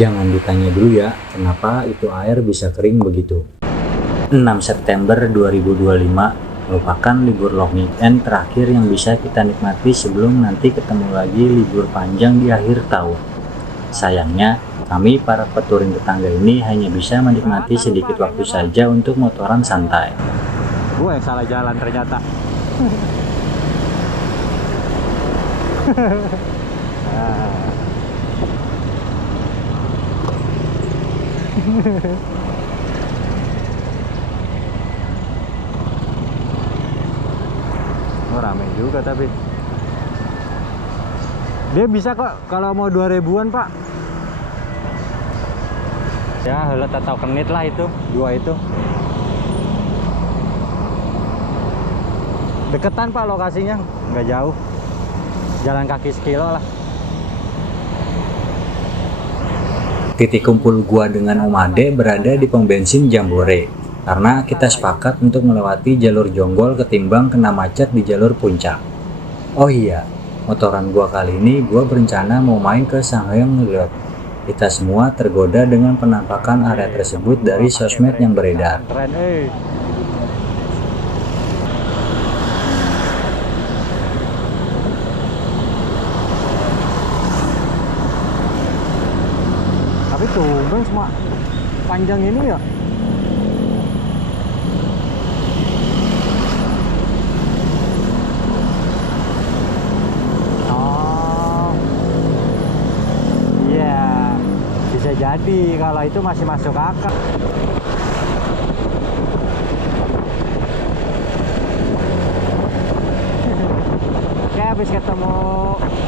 Jangan ditanya dulu ya, kenapa itu air bisa kering begitu. 6 September 2025 merupakan libur long weekend terakhir yang bisa kita nikmati sebelum nanti ketemu lagi libur panjang di akhir tahun. Sayangnya, kami para peturing tetangga ini hanya bisa menikmati sedikit waktu saja untuk motoran santai. Gue yang salah jalan ternyata. Oh, rame juga tapi dia bisa kok kalau mau 2000-an pak ya, helet atau kenit lah itu dua itu. Deketan pak lokasinya, nggak jauh, jalan kaki sekilo lah. Titik kumpul gua dengan Om Ade berada di pom bensin Jambore, karena kita sepakat untuk melewati jalur jonggol ketimbang kena macet di jalur puncak. Oh iya, motoran gua kali ini gua berencana mau main ke Sanghyang Resort. Kita semua tergoda dengan penampakan area tersebut dari sosmed yang beredar. Keren, tapi tumben semua panjang ini ya. Oh iya, bisa jadi kalau itu masih masuk akal. Oke, habis ketemu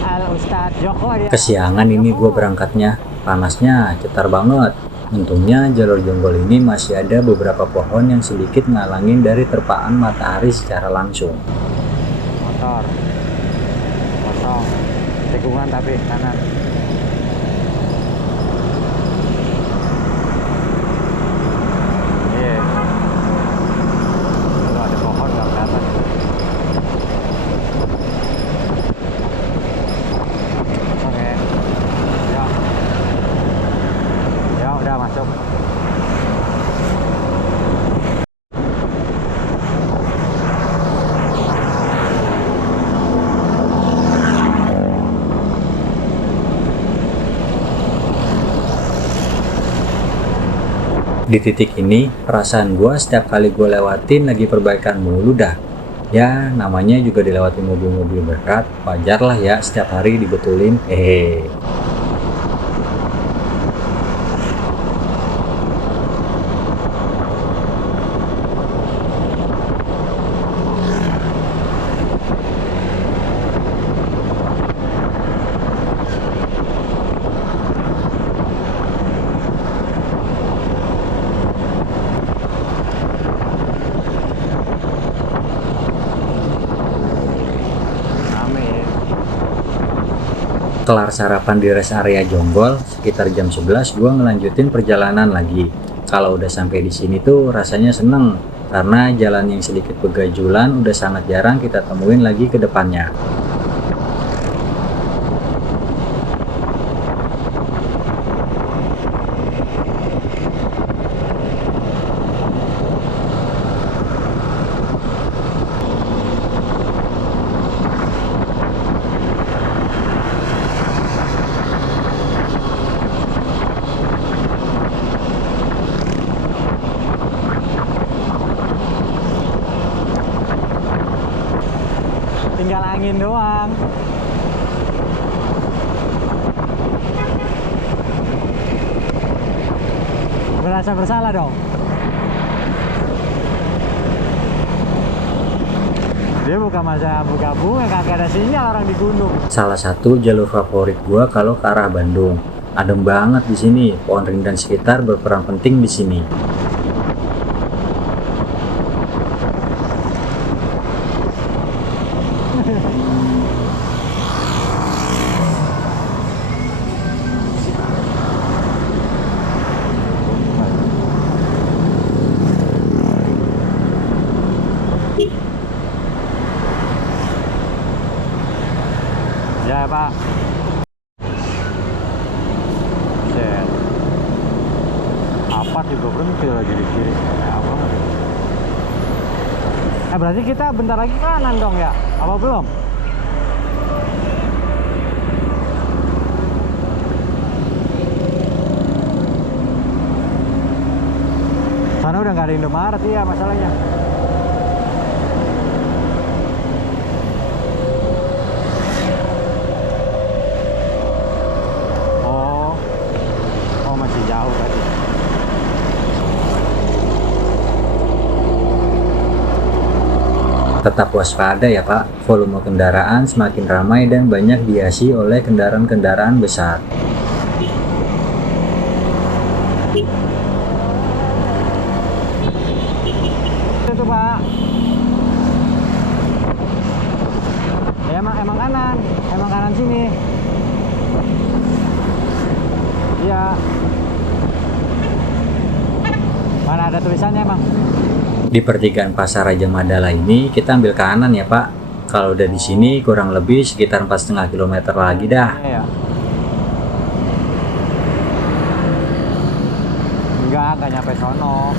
Al Ustadz Joko dia. Kesiangan ini gua berangkatnya, panasnya cetar banget. Untungnya jalur jonggol ini masih ada beberapa pohon yang sedikit ngalangin dari terpaan matahari secara langsung. Motor kosong, tikungan tapi kanan. Iya, kalau ada pohon nggak kelihatan. Oke, ya, ya udah masuk. Di titik ini, perasaan gua setiap kali gua lewatin lagi perbaikan mulu dah. Ya, namanya juga dilewati mobil-mobil berat, wajar lah ya setiap hari dibetulin. Kelar sarapan di rest area jonggol, sekitar jam 11 gua ngelanjutin perjalanan lagi. Kalau udah sampai di sini tuh rasanya seneng, karena jalan yang sedikit begajulan udah sangat jarang kita temuin lagi ke depannya. Tinggal angin doang. Berasa bersalah dong. Dia buka masa bunga, kagak ada sinyal orang di gunung. Salah satu jalur favorit gua kalau ke arah Bandung. Adem banget di sini, pohon rindang sekitar berperan penting di sini. Ya Pak. Set. Apart juga berhenti lagi di kiri. Apa? Berarti kita bentar lagi kanan dong ya? Apa belum? Sana udah nggak ada Indomaret ya masalahnya. Oh masih jauh tadi. Tetap waspada ya Pak, volume kendaraan semakin ramai dan banyak diisi oleh kendaraan-kendaraan besar. Itu Pak. Ya, emang kanan sini. Iya. Mana ada tulisannya emang? Di pertigaan Pasar Raja Madala ini kita ambil kanan ya Pak. Kalau udah di sini kurang lebih sekitar 4,5 km lagi dah. Iya. Enggak nyampe sono.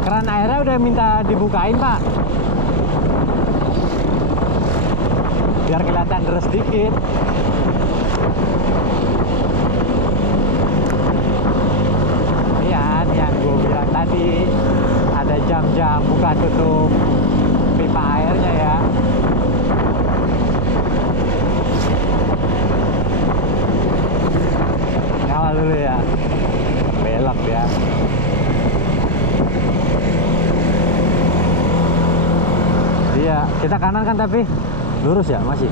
Keran airnya udah minta dibukain Pak, biar kelihatan deras dikit. Iya, yang gue bilang tadi ada jam-jam buka tutup pipa airnya ya. Nyala dulu ya, belok ya. Iya, kita kanan kan tapi lurus ya masih.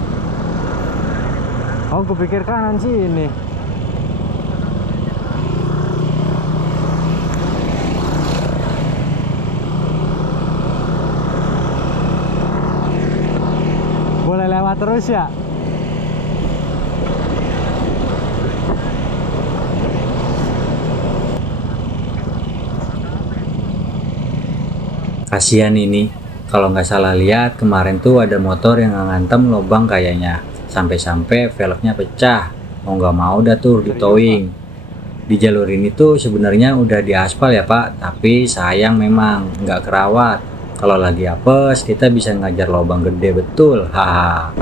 Oh, gue pikir kanan sih ini. Boleh lewat terus ya? Kasihan ini. Kalau nggak salah lihat kemarin tuh ada motor yang ngantem lubang kayaknya. Sampai-sampai velgnya pecah. Mau nggak mau dah tuh di towing. Di jalur ini tuh sebenarnya udah diaspal ya Pak. Tapi sayang memang nggak kerawat. Kalau lagi apes kita bisa ngajar lubang gede betul. Haha.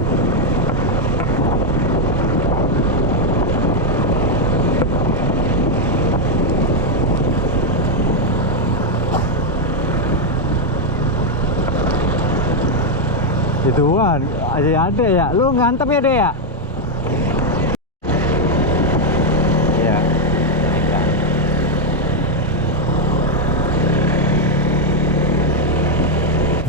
Ituan ada ya, lu ngantem ya deh ya. Iya.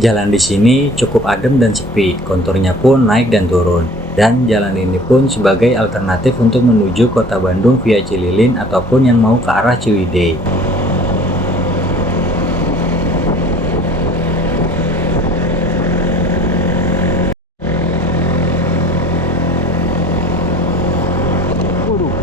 Jalan di sini cukup adem dan sepi, konturnya pun naik dan turun. Dan jalan ini pun sebagai alternatif untuk menuju kota Bandung via Cililin ataupun yang mau ke arah Ciwidey. Waduh.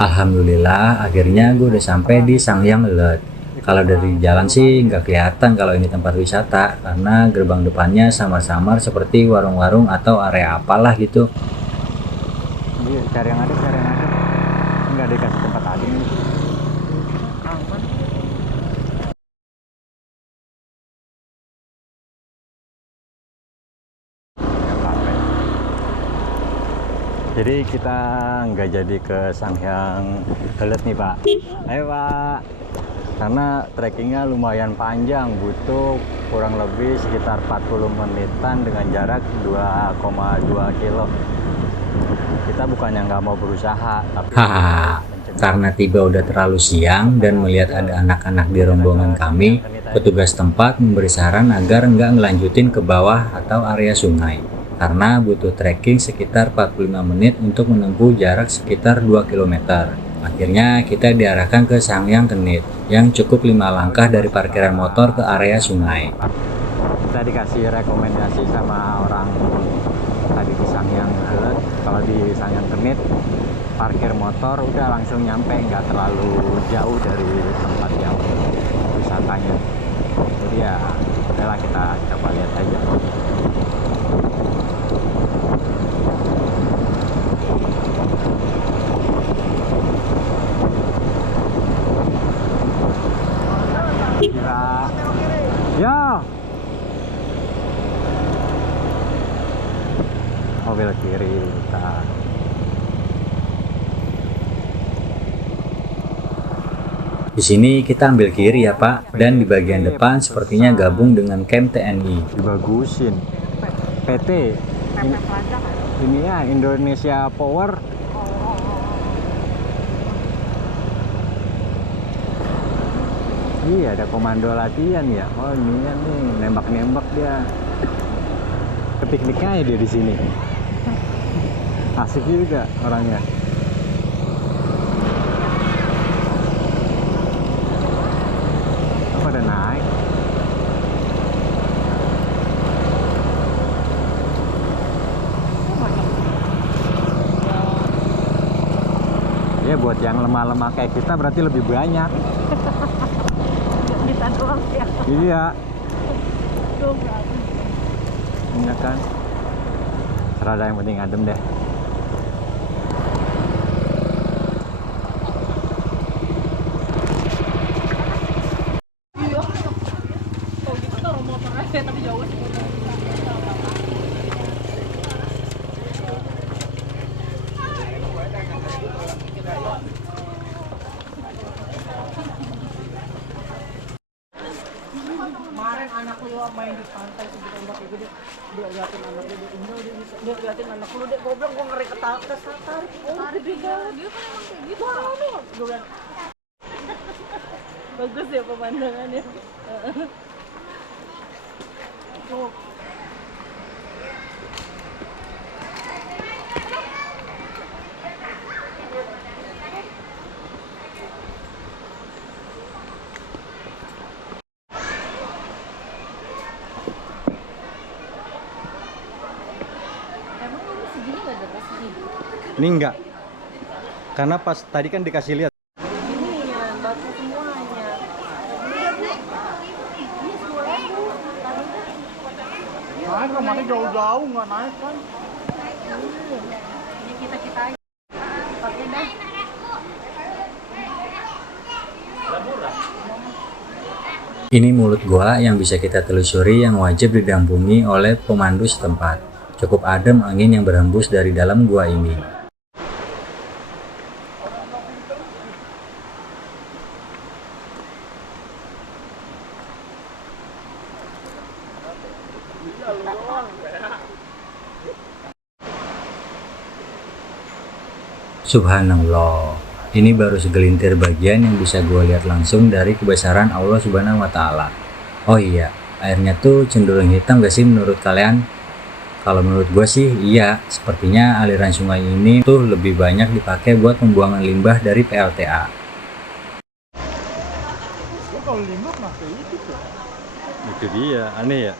Alhamdulillah akhirnya gue udah sampai di Sangyang Lelet. Kalau dari jalan sih nggak kelihatan kalau ini tempat wisata karena gerbang depannya samar-samar seperti warung-warung atau area apalah gitu. Iya, cari yang ada. Nggak dikasih tempat adem. Jadi kita nggak jadi ke Sangyang Lelet nih Pak. Ayo Pak. karena trekkingnya lumayan panjang, butuh kurang lebih sekitar 40 menitan dengan jarak 2,2 kilo. Kita bukannya nggak mau berusaha, tapi karena tiba udah terlalu siang dan melihat ada anak-anak di rombongan kami, petugas tempat memberi saran agar nggak ngelanjutin ke bawah atau area sungai karena butuh trekking sekitar 45 menit untuk menempuh jarak sekitar 2 km. Akhirnya kita diarahkan ke Sangyang Kenit yang cukup 5 langkah dari parkiran motor ke area sungai. Kita dikasih rekomendasi sama orang tadi di Sangyang Kenit, kalau di Sangyang Kenit parkir motor udah langsung nyampe, nggak terlalu jauh dari tempat yang wisatanya. Jadi ya udahlah, kita coba lihat aja. Ya, mobil kiri kita. Di sini kita ambil kiri ya Pak, dan di bagian depan sepertinya gabung dengan camp TNI. Dibagusin. PT. Ini ya Indonesia Power. Iya, ada komando latihan ya. Oh, ini nih nembak-nembak dia. Pikniknya dia di sini. Asik juga orangnya. Apa ada naik? Ya buat yang lemah-lemah kayak kita berarti lebih banyak. Kita doang ya. Iya. Iya kan. Serada yang penting adem deh. Iya. Oh gitu taruh motor aja tapi jauh sih. Kemarin anak lu main di pantai sebut ombak itu dia liatin anak dia bisa dia liatin anak lu deh goblok gua ngeri ketarik tarik juga dia kan emang kayak gitu kan gua bilang bagus ya pemandangannya. Tuh. Ini enggak. Karena pas tadi kan dikasih lihat. Ini ya batu semuanya. Naik kemana jauh-jauh nggak naik kan? Ini kita aja. Pakai dah. Ini mulut gua yang bisa kita telusuri yang wajib didampingi oleh pemandu setempat. Cukup adem angin yang berhembus dari dalam gua ini. Subhanallah, ini baru segelintir bagian yang bisa gue lihat langsung dari kebesaran Allah Subhanahu wa Ta'ala. Oh iya, airnya tuh cenderung hitam gak sih menurut kalian? Kalau menurut gue sih iya, sepertinya aliran sungai ini tuh lebih banyak dipakai buat pembuangan limbah dari PLTA. Kalau limbah nggak kayak itu tuh. Itu dia, aneh ya.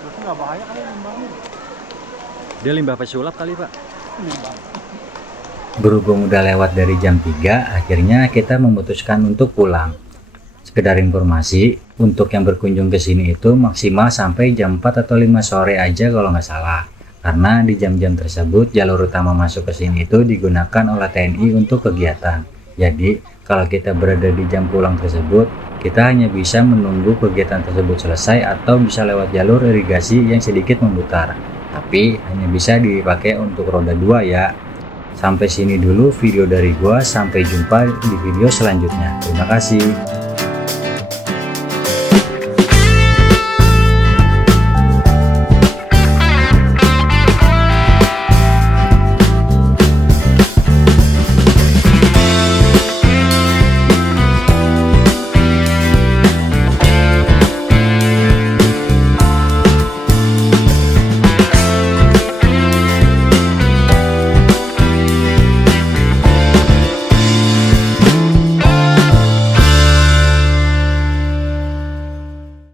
Terus nggak bahaya kali limbahnya. Dia limbah pesulap kali, Pak. Limbah. Berhubung udah lewat dari jam 3, akhirnya kita memutuskan untuk pulang. Sekedar informasi, untuk yang berkunjung ke sini itu maksimal sampai jam 4 atau 5 sore aja kalau nggak salah. Karena di jam-jam tersebut jalur utama masuk ke sini itu digunakan oleh TNI untuk kegiatan. Jadi, kalau kita berada di jam pulang tersebut, kita hanya bisa menunggu kegiatan tersebut selesai atau bisa lewat jalur irigasi yang sedikit memutar. Tapi hanya bisa dipakai untuk roda 2 ya. Sampai sini dulu video dari gua, sampai jumpa di video selanjutnya. Terima kasih.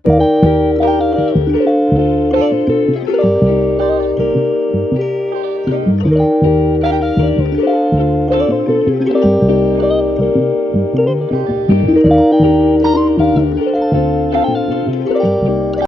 Bye.